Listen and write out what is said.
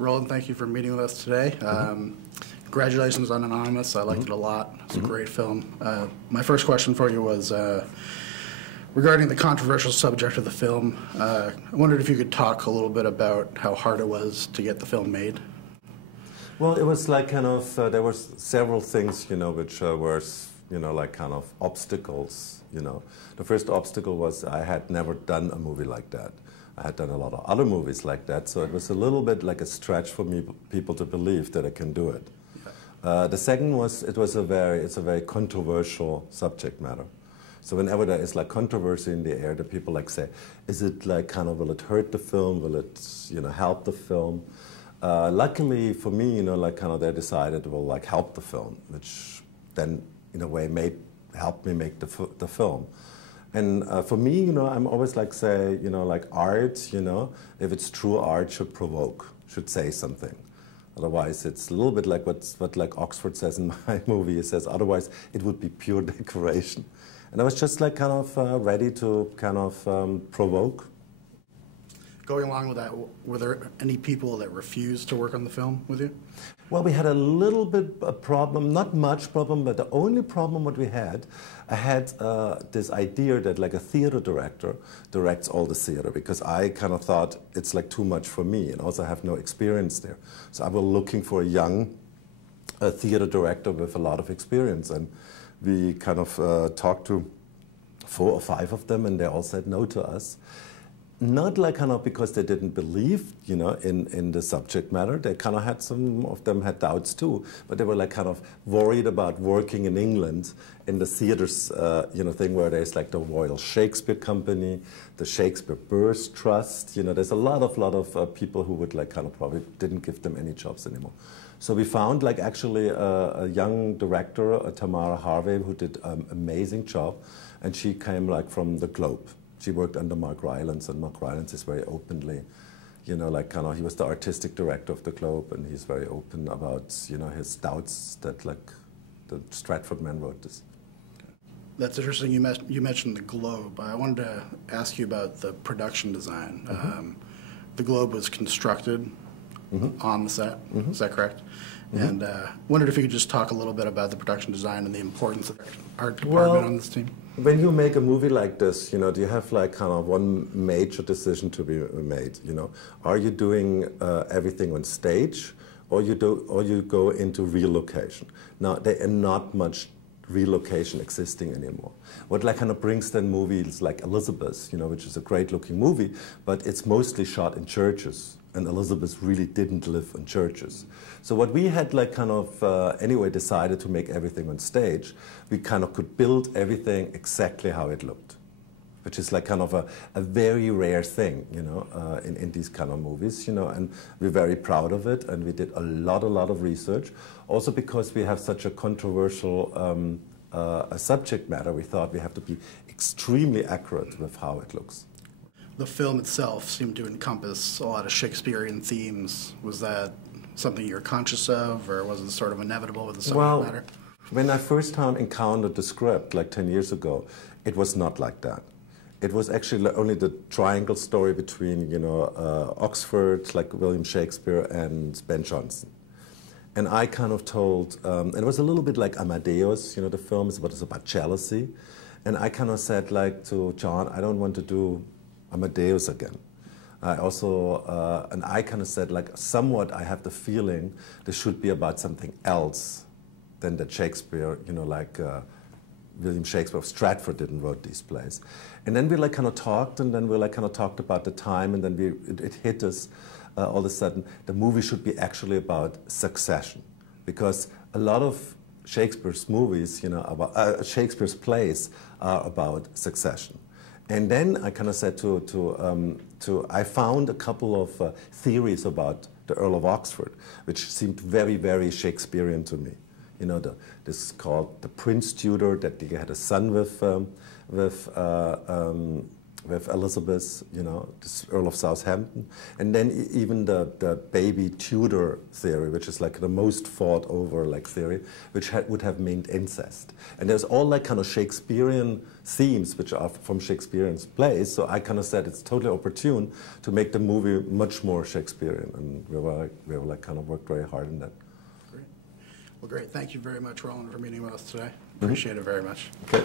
Roland, thank you for meeting with us today. Congratulations on Anonymous. I liked it a lot. It's a great film. My first question for you was regarding the controversial subject of the film. I wondered if you could talk a little bit about how hard it was to get the film made. Well, it was like kind of, there were several things, which were, like kind of obstacles, The first obstacle was I had never done a movie like that. I had done a lot of other movies like that, so it was a little bit like a stretch for me, people to believe that I can do it. The second was, it's a very controversial subject matter. So whenever there is like controversy in the air, the people like say, is it like kind of, will it hurt the film? Will it, help the film? Luckily for me, like kind of they decided it will like help the film, which then in a way helped me make the film. And for me, I'm always like say, like art, if it's true art, should provoke, should say something. Otherwise, it's a little bit like what like Oxford says in my movie. It says, otherwise, it would be pure decoration. And I was just like kind of ready to kind of provoke. Going along with that, were there any people that refused to work on the film with you? Well, we had a little bit a problem, not much problem, but the only problem what we had, I had this idea that like a theater director directs all the theater, because I kind of thought it's like too much for me, and also I have no experience there. So I was looking for a young theater director with a lot of experience, and we kind of talked to 4 or 5 of them, and they all said no to us. Not like kind of because they didn't believe, in the subject matter. They kind of had, some of them had doubts too, but they were like kind of worried about working in England in the theaters, thing where there's like the Royal Shakespeare Company, the Shakespeare Burst Trust. There's a lot of people who would like kind of probably didn't give them any jobs anymore. So we found like actually a young director, Tamara Harvey, who did an amazing job, and she came like from the Globe. She worked under Mark Rylance, and Mark Rylance is very openly, like kind of, he was the artistic director of the Globe, and he's very open about, his doubts that like the Stratford man wrote this. That's interesting. You mentioned the Globe. I wanted to ask you about the production design. The Globe was constructed on the set. Is that correct? And wondered if you could just talk a little bit about the production design and the importance of the art department on this team. When you make a movie like this, do you have like kind of one major decision to be made? Are you doing everything on stage, or you go into relocation? Now there are not much relocation existing anymore. What like kind of brings then movies like Elizabeth, which is a great looking movie, but it's mostly shot in churches, and Elizabeth really didn't live in churches. So what we had like kind of anyway decided to make everything on stage, we kind of could build everything exactly how it looked, which is like kind of a very rare thing, in these kind of movies, and we're very proud of it, and we did a lot of research. Also because we have such a controversial a subject matter, we thought we have to be extremely accurate with how it looks. The film itself seemed to encompass a lot of Shakespearean themes. Was that something you're conscious of, or was it sort of inevitable with the subject matter? When I first time encountered the script, like 10 years ago, it was not like that. It was actually only the triangle story between, Oxford, like William Shakespeare, and Ben Jonson. And I kind of told, and it was a little bit like Amadeus, the film is about jealousy. And I kind of said like to John, I don't want to do Amadeus again. I also, and I kind of said like, somewhat I have the feeling this should be about something else than that Shakespeare, like William Shakespeare of Stratford didn't wrote these plays. And then we like kind of talked, and then we like kind of talked about the time, and then it hit us all of a sudden, the movie should be actually about succession. Because a lot of Shakespeare's movies, about, Shakespeare's plays are about succession. And then I kind of said I found a couple of theories about the Earl of Oxford, which seemed very, very Shakespearean to me. This is called the Prince Tudor, that he had a son with We have Elizabeth, you know, this Earl of Southampton, and then even the baby Tudor theory, which is like the most fought over like theory, which would have meant incest. And there's all like kind of Shakespearean themes which are from Shakespearean plays. So I kind of said it's totally opportune to make the movie much more Shakespearean, and we were like kind of worked very hard in that. Great. Well, great. Thank you very much, Roland, for meeting with us today. Appreciate it very much. Okay.